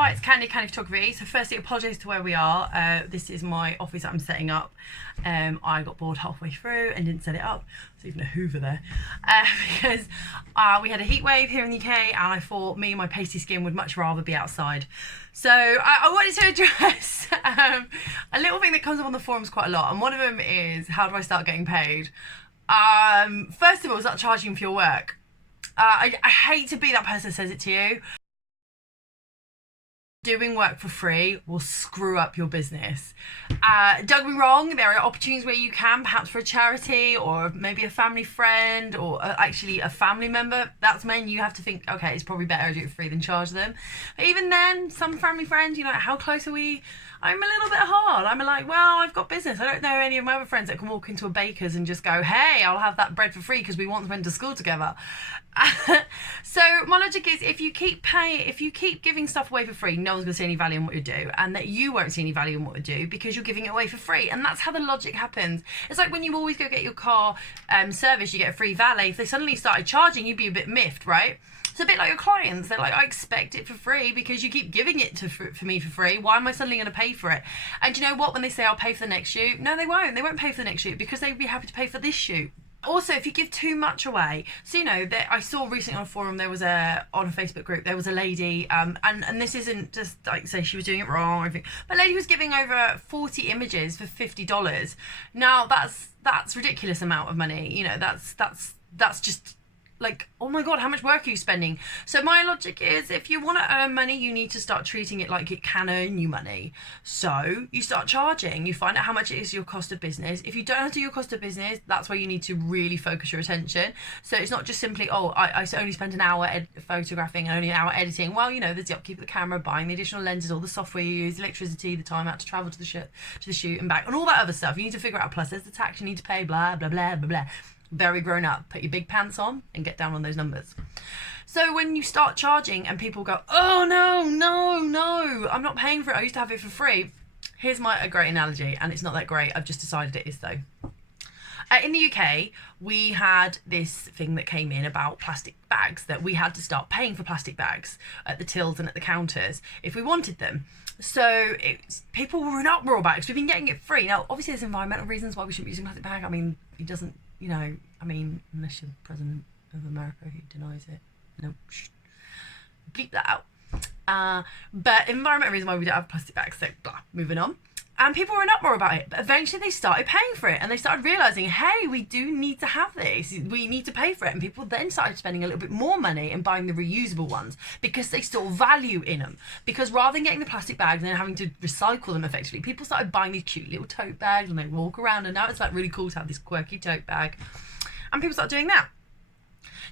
Hi, it's Khandie Photography. So firstly, apologise to where we are. This is my office that I'm setting up. I got bored halfway through and didn't set it up. There's even a hoover there. Because we had a heat wave here in the UK and I thought me and my pasty skin would much rather be outside. So I wanted to address a little thing that comes up on the forums quite a lot. And one of them is, how do I start getting paid? First of all, start charging for your work. I hate to be that person that says it to you. Doing work for free will screw up your business. Don't get me wrong, there are opportunities where you can, perhaps for a charity or maybe a family friend or actually a family member. That's when you have to think, okay, it's probably better to do it for free than charge them. But even then, some family friends, you know, how close are we? I'm a little bit hard. I'm like, well, I've got business. I don't know any of my other friends that can walk into a baker's and just go, hey, I'll have that bread for free because we once went to school together. So my logic is, if you keep giving stuff away for free, no one's going to see any value in what you do, and that you won't see any value in what you do because you're giving it away for free. And that's how the logic happens. It's like when you always go get your car serviced, you get a free valet. If they suddenly started charging, you'd be a bit miffed, right? It's a bit like your clients. They're like, I expect it for free because you keep giving it for me for free. Why am I suddenly going to pay for it? And you know what? When they say I'll pay for the next shoot, no, they won't. They won't pay for the next shoot because they'd be happy to pay for this shoot. Also, if you give too much away, so you know that I saw recently on a forum, there was on a Facebook group, there was a lady, and this isn't just like say she was doing it wrong or anything, but a lady was giving over 40 images for $50. Now that's ridiculous amount of money. You know, that's just like, oh my god, how much work are you spending? So my logic is, if you want to earn money, you need to start treating it like it can earn you money. So you start charging, you find out how much it is your cost of business. If you don't have to do your cost of business, that's where you need to really focus your attention. So it's not just simply, oh, I only spent an hour photographing and only an hour editing. Well, you know, there's the upkeep of the camera, buying the additional lenses, all the software you use, electricity, the time out to travel to the shoot and back, and all that other stuff. You need to figure out, plus there's the tax you need to pay, blah, blah, blah, blah, blah. Very grown up. Put your big pants on and get down on those numbers. So when you start charging and people go, oh no, I'm not paying for it, I used to have it for free. Here's a great analogy, and it's not that great, I've just decided it is though. In the UK, we had this thing that came in about plastic bags, that we had to start paying for plastic bags at the tills and at the counters if we wanted them. So people were in uproar about it because we've been getting it free. Now, obviously there's environmental reasons why we shouldn't be using plastic bag. I mean, it doesn't, you know, unless you're the president of America who denies it. No, bleep that out. But environmental reason why we don't have plastic bags, so blah, moving on. And people were in uproar about it, but eventually they started paying for it and they started realising, hey, we do need to have this, we need to pay for it. And people then started spending a little bit more money and buying the reusable ones because they saw value in them. Because rather than getting the plastic bags and then having to recycle them effectively, people started buying these cute little tote bags and they walk around, and now it's like really cool to have this quirky tote bag. And people start doing that.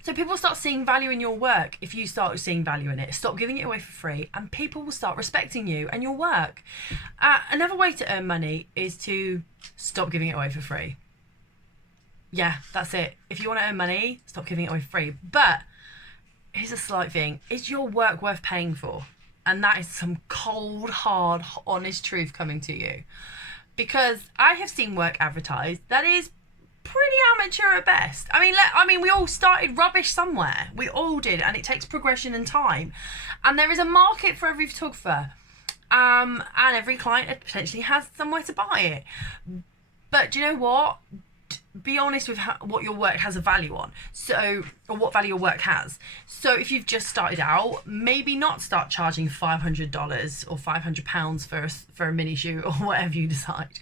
So people start seeing value in your work if you start seeing value in it. Stop giving it away for free and people will start respecting you and your work. Another way to earn money is to stop giving it away for free. Yeah, that's it. If you want to earn money, stop giving it away for free. But here's a slight thing. Is your work worth paying for? And that is some cold, hard, honest truth coming to you. Because I have seen work advertised that is pretty amateur at best. I mean, we all started rubbish somewhere. We all did, and it takes progression and time. And there is a market for every photographer, and every client potentially has somewhere to buy it. But do you know what? Be honest with what your work has a value on, or what value your work has. So if you've just started out, maybe not start charging $500 or £500 for a mini shoot or whatever you decide.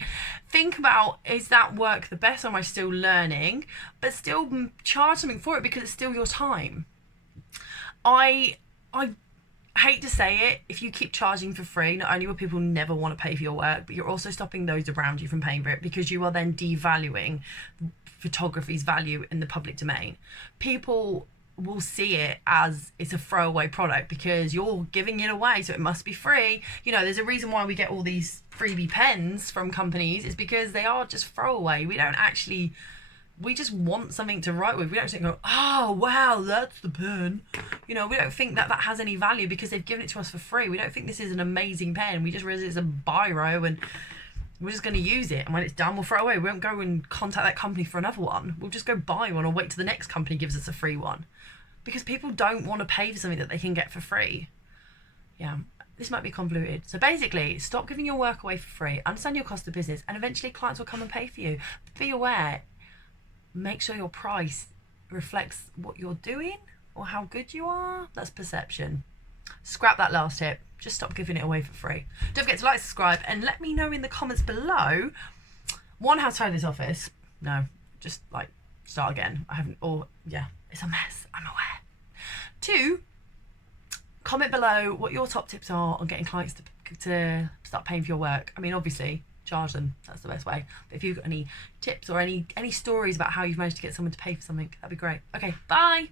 Think about, is that work the best, or am I still learning, but still charge something for it because it's still your time. I hate to say it, if you keep charging for free, not only will people never want to pay for your work, but you're also stopping those around you from paying for it, because you are then devaluing photography's value in the public domain. People will see it as it's a throwaway product because you're giving it away, so it must be free. You know, there's a reason why we get all these freebie pens from companies, is because they are just throwaway. We just want something to write with. We don't think, oh wow, that's the pen. You know, we don't think that has any value because they've given it to us for free. We don't think this is an amazing pen. We just realize it's a biro and we're just going to use it. And when it's done, we'll throw it away. We won't go and contact that company for another one. We'll just go buy one or wait till the next company gives us a free one. Because people don't want to pay for something that they can get for free. Yeah. this might be convoluted. So basically, stop giving your work away for free, understand your cost of business, and eventually clients will come and pay for you. But be aware, make sure your price reflects what you're doing or how good you are. That's perception. Scrap that last tip. Just stop giving it away for free. Don't forget to like, subscribe, and let me know in the comments below, one, how to tidy this office. No, just like start again. I haven't, or yeah, it's a mess, I'm aware. 2, comment below what your top tips are on getting clients to start paying for your work. I mean, obviously, charge them. That's the best way. But if you've got any tips or any stories about how you've managed to get someone to pay for something, that'd be great. Okay, bye.